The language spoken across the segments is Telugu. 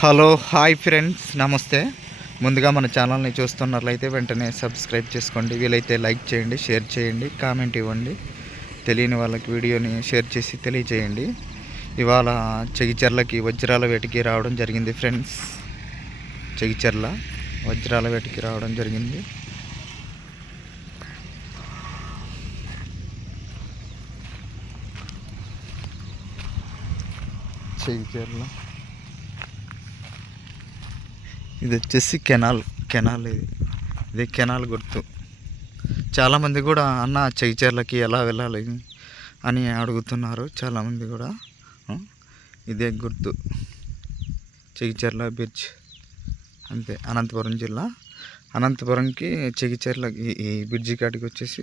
హలో హాయ్ ఫ్రెండ్స్ నమస్తే. ముందుగా మన ఛానల్ని చూస్తున్నట్లయితే వెంటనే సబ్స్క్రైబ్ చేసుకోండి. వీలైతే లైక్ చేయండి షేర్ చేయండి కామెంట్ ఇవ్వండి. తెలియని వాళ్ళకి వీడియోని షేర్ చేసి తెలియజేయండి. ఇవాళ చెగిచెర్లకి వజ్రాల వేటికి రావడం జరిగింది ఫ్రెండ్స్. చెగిచెర్ల వజ్రాల వేటికి రావడం జరిగింది. చెగిచెర్ల ఇది వచ్చేసి కెనాల్ కెనాల్ ఇది. ఇది కెనాల్ గుర్తు. చాలామంది కూడా అన్న చైచర్లకి ఎలా వెళ్ళాలి? అని అడుగుతున్నారు చాలామంది కూడా. ఇదే గుర్తు. చెగిచెర్ల బ్రిడ్జ్. అంతే అనంతపురం జిల్లా. అనంతపురంకి చెగిచెర్ల ఈ ఈ బ్రిడ్జి కాడికి వచ్చేసి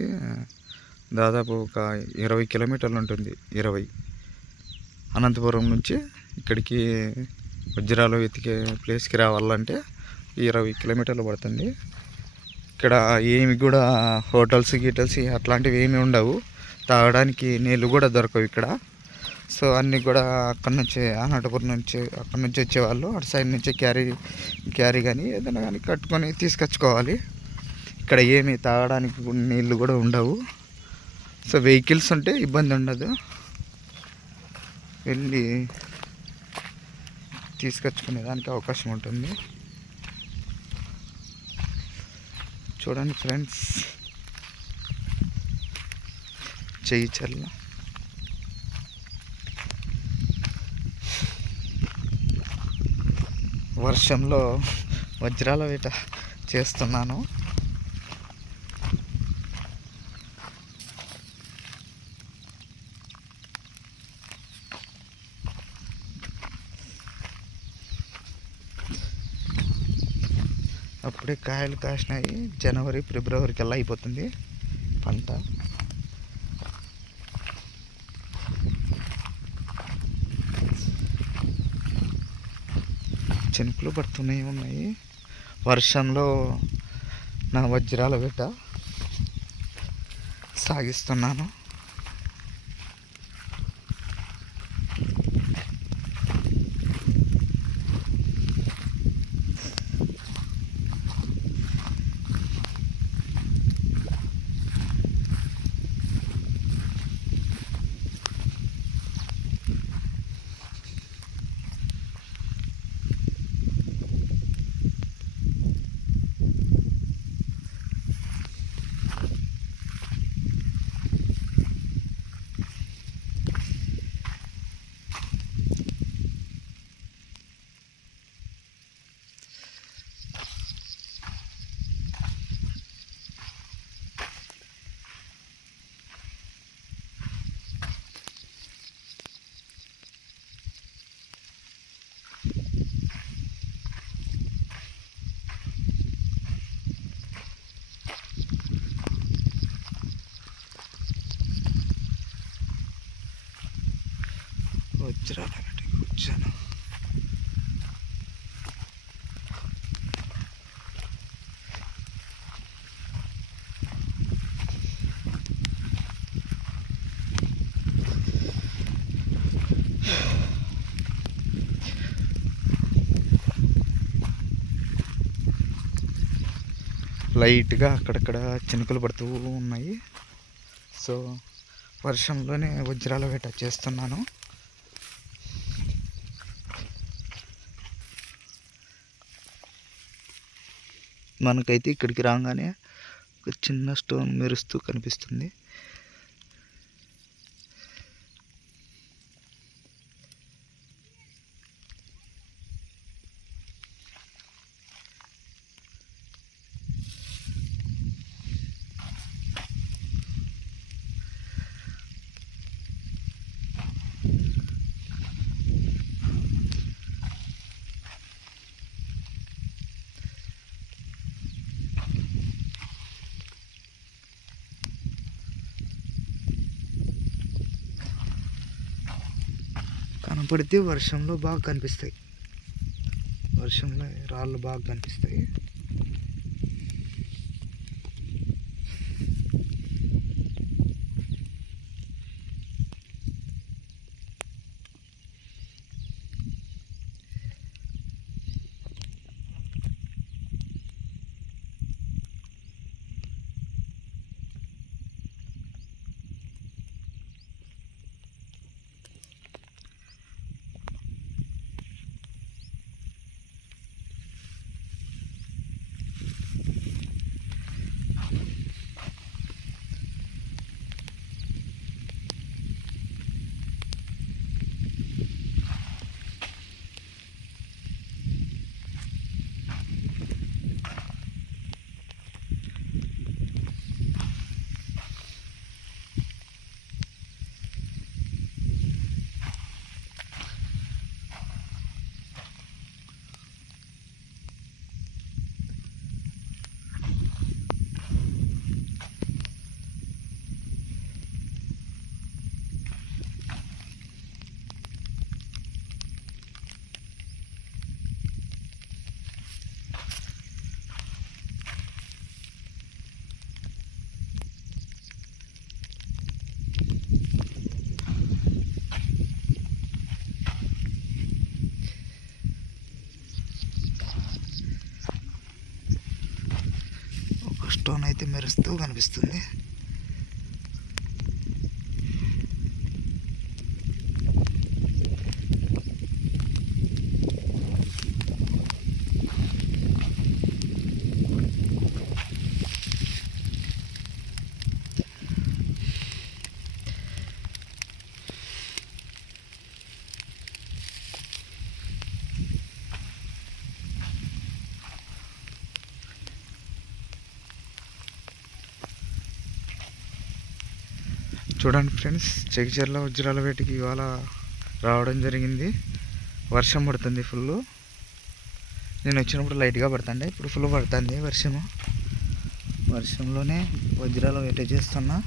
దాదాపు ఒక ఇరవై కిలోమీటర్లు ఉంటుంది. ఇరవై. అనంతపురం నుంచి ఇక్కడికి వజ్రాలు వెతికే ప్లేస్కి రావాలంటే ఇరవై కిలోమీటర్లు పడుతుంది. ఇక్కడ ఏమి కూడా హోటల్స్ గీటల్స్ అట్లాంటివి ఏమి ఉండవు. తాగడానికి నీళ్ళు కూడా దొరకవు ఇక్కడ. సో అన్నీ కూడా అక్కడి నుంచి అనంతపురం నుంచి అక్కడి నుంచి వచ్చేవాళ్ళు అటు సైడ్ నుంచి క్యారీ క్యారీ కానీ ఏదైనా కానీ కట్టుకొని తీసుకొచ్చుకోవాలి. ఇక్కడ ఏమి తాగడానికి నీళ్ళు కూడా ఉండవు. సో వెహికల్స్ ఉంటే ఇబ్బంది ఉండదు. వెళ్ళి తీసుకొచ్చుకునే దానికి అవకాశం ఉంటుంది. చూడండి ఫ్రెండ్స్. చెయ్యి చల్ల. వర్షంలో వజ్రాల వేట చేస్తున్నాను. అప్పుడే కాయలు కాసినాయి. జనవరి ఫిబ్రవరికి అలా అయిపోతుంది పంట. చినుకులు పడుతున్నాయి ఉన్నాయి. వర్షంలో నా వజ్రాల వేట సాగిస్తున్నాను వజ్రాల వేటకి వచ్చాను లైట్గా అక్కడక్కడ చినుకులు పడుతూ ఉన్నాయి. సో వర్షంలోనే వజ్రాల వేట చేస్తున్నాను. మనకైతే ఇక్కడికి రాగానే ఒక చిన్న స్టోన్ మెరుస్తూ కనిపిస్తుంది. పడితే వర్షంలో బాగా కనిపిస్తాయి. వర్షంలో రాళ్ళు బాగా కనిపిస్తాయి. స్టోన్ అయితే మెరుస్తూ కనిపిస్తుంది. చూడండి ఫ్రెండ్స్ చెగిచెర్ల వజ్రాల వేటికి ఇవాళ రావడం జరిగింది. వర్షం పడుతుంది ఫుల్ నేను వచ్చినప్పుడు లైట్గా పడుతుండే ఇప్పుడు ఫుల్ పడుతుంది వర్షము. వర్షంలోనే వజ్రాల వేట చేస్తున్నా.